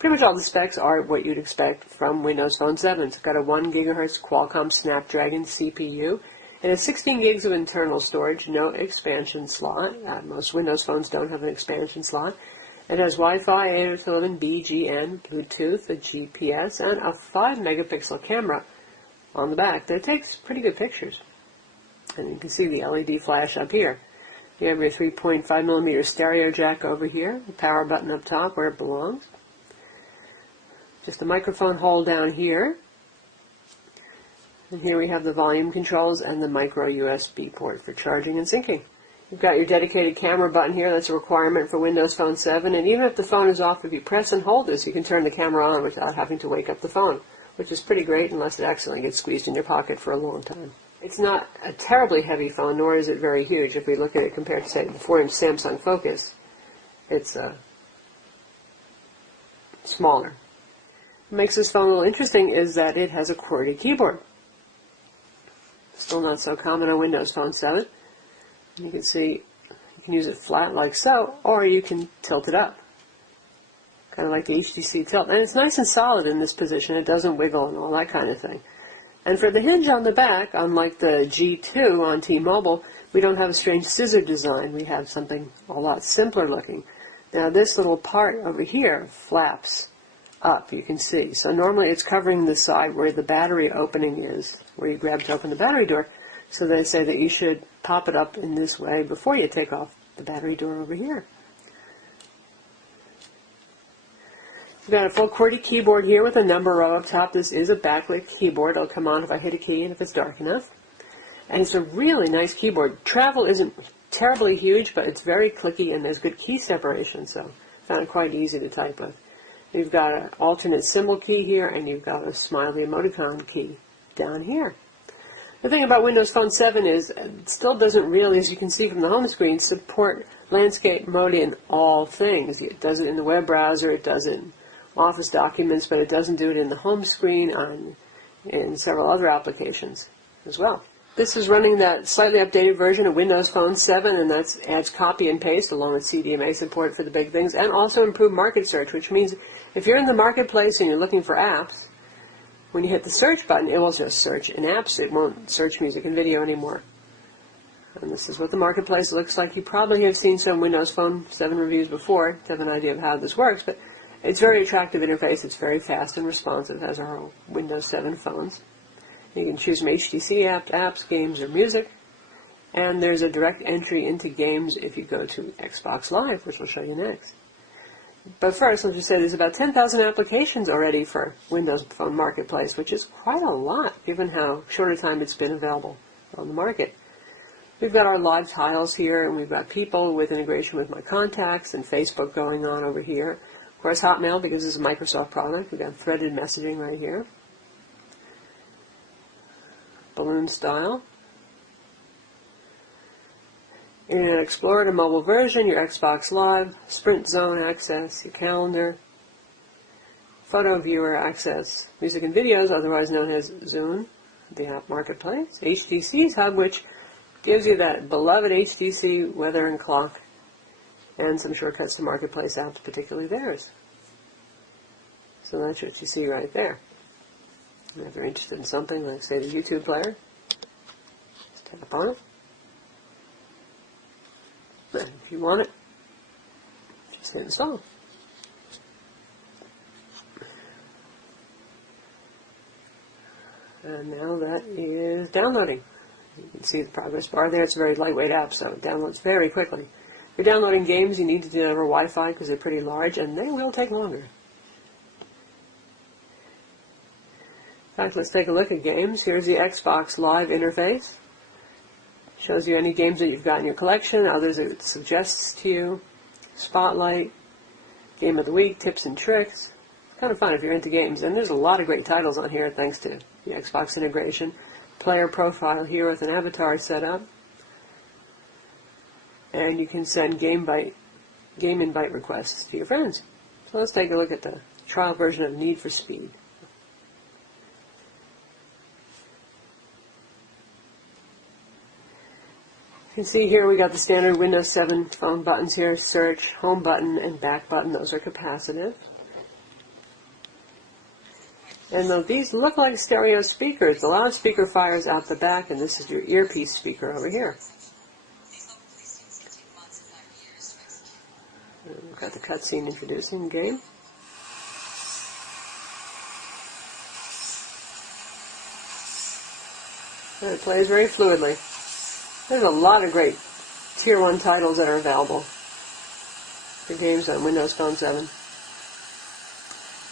Pretty much all the specs are what you'd expect from Windows Phone 7. It's got a 1 GHz Qualcomm Snapdragon CPU. It has 16 gigs of internal storage, no expansion slot. Most Windows phones don't have an expansion slot. It has Wi-Fi, 802.11 BGN, Bluetooth, a GPS, and a 5 megapixel camera on the back that takes pretty good pictures. And you can see the LED flash up here. You have your 3.5mm stereo jack over here, the power button up top where it belongs. Just a microphone hole down here. And here we have the volume controls and the micro USB port for charging and syncing. You've got your dedicated camera button here. That's a requirement for Windows Phone 7. And even if the phone is off, if you press and hold this, you can turn the camera on without having to wake up the phone, which is pretty great unless it accidentally gets squeezed in your pocket for a long time. It's not a terribly heavy phone, nor is it very huge. If we look at it compared to, say, the 4-inch Samsung Focus, it's smaller. What makes this phone a little interesting is that it has a QWERTY keyboard. Still not so common on Windows Phone 7. You can see you can use it flat like so, or you can tilt it up. Kind of like the HTC tilt. And it's nice and solid in this position. It doesn't wiggle and all that kind of thing. And for the hinge on the back, unlike the G2 on T-Mobile, we don't have a strange scissor design. We have something a lot simpler looking. Now this little part over here flaps up, you can see. So normally it's covering the side where the battery opening is, where you grab to open the battery door. So they say that you should pop it up in this way before you take off the battery door over here. We've got a full QWERTY keyboard here with a number row up top. This is a backlit keyboard. It'll come on if I hit a key and if it's dark enough. And it's a really nice keyboard. Travel isn't terribly huge, but it's very clicky and there's good key separation, so I found it quite easy to type with. You've got an alternate symbol key here, and you've got a smiley emoticon key down here. The thing about Windows Phone 7 is it still doesn't really, as you can see from the home screen, support landscape mode in all things. It does it in the web browser, it does it in Office documents, but it doesn't do it in the home screen in several other applications as well. This is running that slightly updated version of Windows Phone 7, and that adds copy and paste along with CDMA support for the big things, and also improved market search, which means if you're in the marketplace and you're looking for apps, when you hit the search button, it will just search in apps. It won't search music and video anymore. And this is what the marketplace looks like. You probably have seen some Windows Phone 7 reviews before to have an idea of how this works, but it's a very attractive interface. It's very fast and responsive, as are all Windows 7 phones. You can choose from HTC apps, games, or music. And there's a direct entry into games if you go to Xbox Live, which we'll show you next. But first, let's just say there's about 10,000 applications already for Windows Phone Marketplace, which is quite a lot, given how short a time it's been available on the market. We've got our live tiles here, and we've got people with integration with My Contacts and Facebook going on over here. Of course, Hotmail, because it's a Microsoft product. We've got threaded messaging right here. Balloon style. Internet Explorer to mobile version, your Xbox Live, Sprint Zone access, your calendar, photo viewer access, music and videos, otherwise known as Zune, the app marketplace, HTC's hub, which gives you that beloved HTC weather and clock, and some shortcuts to marketplace apps, particularly theirs. So that's what you see right there. And if you're interested in something, like say the YouTube player, just tap on it. And if you want it, just hit install. And now that is downloading. You can see the progress bar there. It's a very lightweight app, so it downloads very quickly. If you're downloading games, you need to do it over Wi-Fi because they're pretty large, and they will take longer. In fact, let's take a look at games. Here's the Xbox Live interface. Shows you any games that you've got in your collection, others it suggests to you. Spotlight, Game of the Week, Tips and Tricks. It's kind of fun if you're into games. And there's a lot of great titles on here thanks to the Xbox integration. Player profile here with an avatar set up. And you can send game invite requests to your friends. So let's take a look at the trial version of Need for Speed. You can see here we got the standard Windows 7 phone buttons here, search, home button, and back button. Those are capacitive. And these look like stereo speakers. The loudspeaker fires out the back, and this is your earpiece speaker over here. And we've got the cutscene introducing the game. And it plays very fluidly. There's a lot of great Tier 1 titles that are available for games on Windows Phone 7.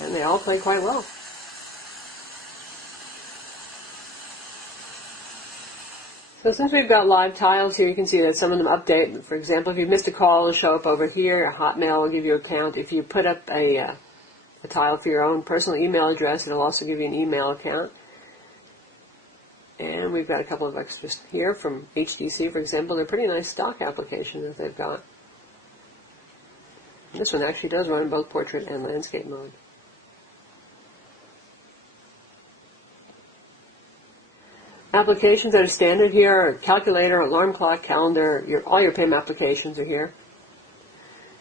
And they all play quite well. So since we've got live tiles here, you can see that some of them update. For example, if you've missed a call, it'll show up over here. Hotmail will give you a count. If you put up a tile for your own personal email address, it'll also give you an email account. And we've got a couple of extras here from HTC, for example. They're a pretty nice stock application that they've got. And this one actually does run in both portrait and landscape mode. Applications that are standard here are calculator, alarm clock, calendar, all your PIM applications are here.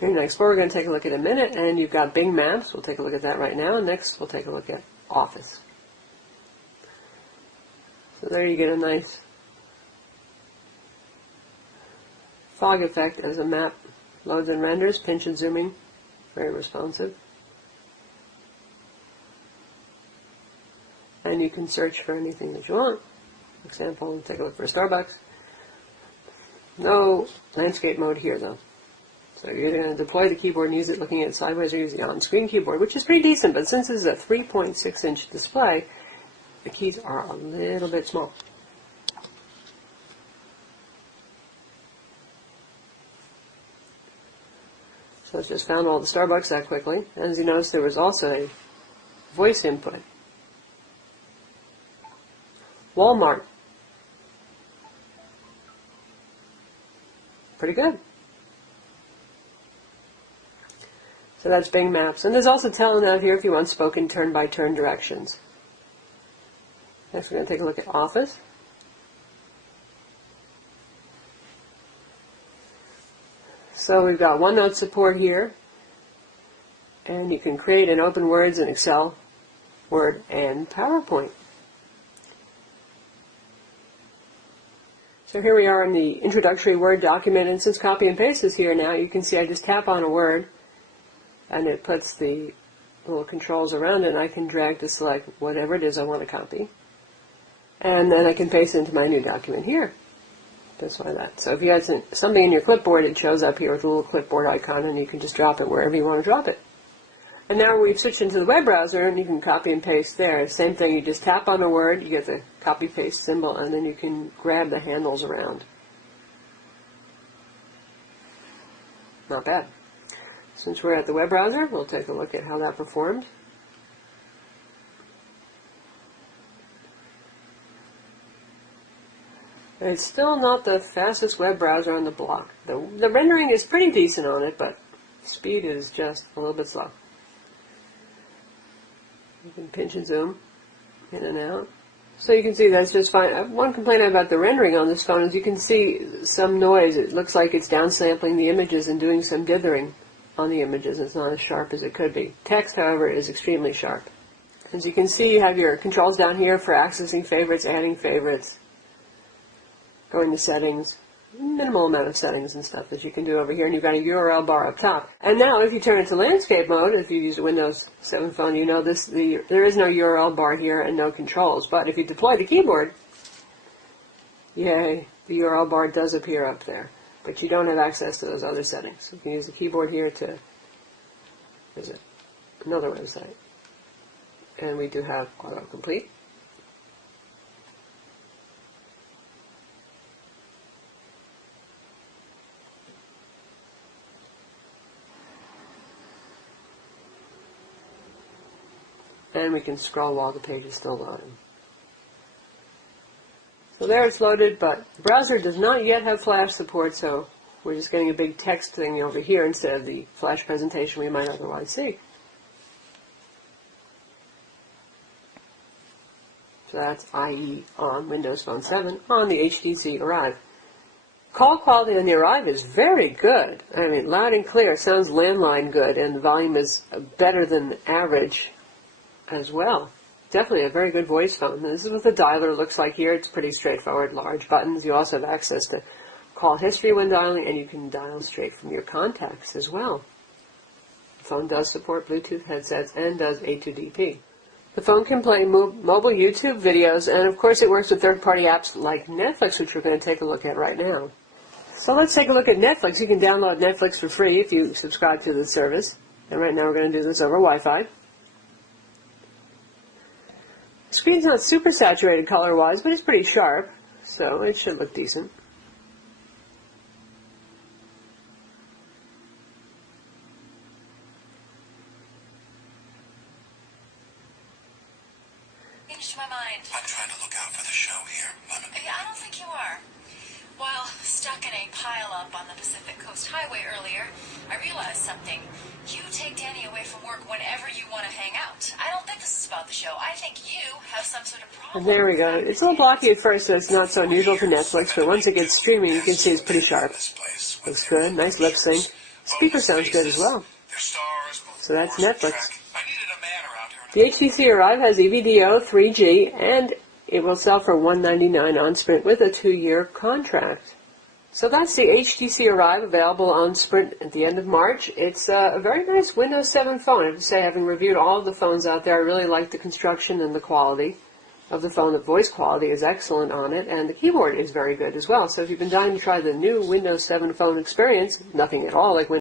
Internet Explorer we're going to take a look at in a minute, and you've got Bing Maps. We'll take a look at that right now. Next, we'll take a look at Office. So there you get a nice fog effect as a map loads and renders, pinch and zooming, very responsive. And you can search for anything that you want. For example, take a look for a Starbucks. No landscape mode here though. So you're either going to deploy the keyboard and use it looking at it sideways or use the on-screen keyboard, which is pretty decent, but since this is a 3.6-inch display, the keys are a little bit small. So it's just found all the Starbucks that quickly. As you notice, there was also a voice input. Walmart. Pretty good. So that's Bing Maps. And there's also Telenav here if you want spoken turn-by-turn directions. Next we're going to take a look at Office. So we've got OneNote support here. And you can create and open words in Excel, Word, and PowerPoint. So here we are in the introductory Word document, and since copy and paste is here now, you can see I just tap on a word, and it puts the little controls around it, and I can drag to select whatever it is I want to copy. And then I can paste it into my new document here, just like that. So if you had something in your clipboard, it shows up here with a little clipboard icon, and you can just drop it wherever you want to drop it. And now we've switched into the web browser, and you can copy and paste there. Same thing, you just tap on a word, you get the copy-paste symbol, and then you can grab the handles around. Not bad. Since we're at the web browser, we'll take a look at how that performed. It's still not the fastest web browser on the block. The rendering is pretty decent on it, but speed is just a little bit slow. You can pinch and zoom in and out. So you can see that's just fine. One complaint about the rendering on this phone is you can see some noise. It looks like it's downsampling the images and doing some dithering on the images. It's not as sharp as it could be. Text, however, is extremely sharp. As you can see, you have your controls down here for accessing favorites, adding favorites, going to settings. Minimal amount of settings and stuff that you can do over here, and you've got a URL bar up top. And now if you turn it to landscape mode, if you use a Windows 7 phone, you know there is no URL bar here and no controls. But if you deploy the keyboard, yay, the URL bar does appear up there. But you don't have access to those other settings. You can use the keyboard here to visit another website. And we do have autocomplete. And we can scroll while the page is still loading. So there it's loaded, but the browser does not yet have Flash support, so we're just getting a big text thing over here instead of the Flash presentation we might otherwise see. So that's IE on Windows Phone 7 on the HTC Arrive. Call quality on the Arrive is very good. I mean, loud and clear. Sounds landline good, and the volume is better than average as well. Definitely a very good voice phone. This is what the dialer looks like here. It's pretty straightforward, large buttons. You also have access to call history when dialing, and you can dial straight from your contacts as well. The phone does support Bluetooth headsets and does A2DP. The phone can play mobile YouTube videos, and of course it works with third-party apps like Netflix, which we're going to take a look at right now. So let's take a look at Netflix. You can download Netflix for free if you subscribe to the service. And right now we're going to do this over Wi-Fi. The screen's not super saturated color-wise, but it's pretty sharp, so it should look decent. Changed my mind. I'm trying to look out for the show here, Lemon. Yeah, I don't think you are. While stuck in a pile-up on the Pacific Coast Highway earlier, I realized something. You take Danny away from work whenever you want to hang out. I don't think this is about the show. I think you have some sort of problem. And there we go. It's a little blocky at first, so it's not so unusual for Netflix, but once it gets streaming, you can see it's pretty sharp. Looks good. Nice lip sync. Speaker sounds good as well. So that's Netflix. The HTC Arrive has EVDO 3G, and it will sell for $199 on Sprint with a 2-year contract. So that's the HTC Arrive, available on Sprint at the end of March. It's a very nice Windows 7 phone. I have to say, having reviewed all of the phones out there, I really like the construction and the quality of the phone. The voice quality is excellent on it, and the keyboard is very good as well. So if you've been dying to try the new Windows 7 phone experience, nothing at all like Windows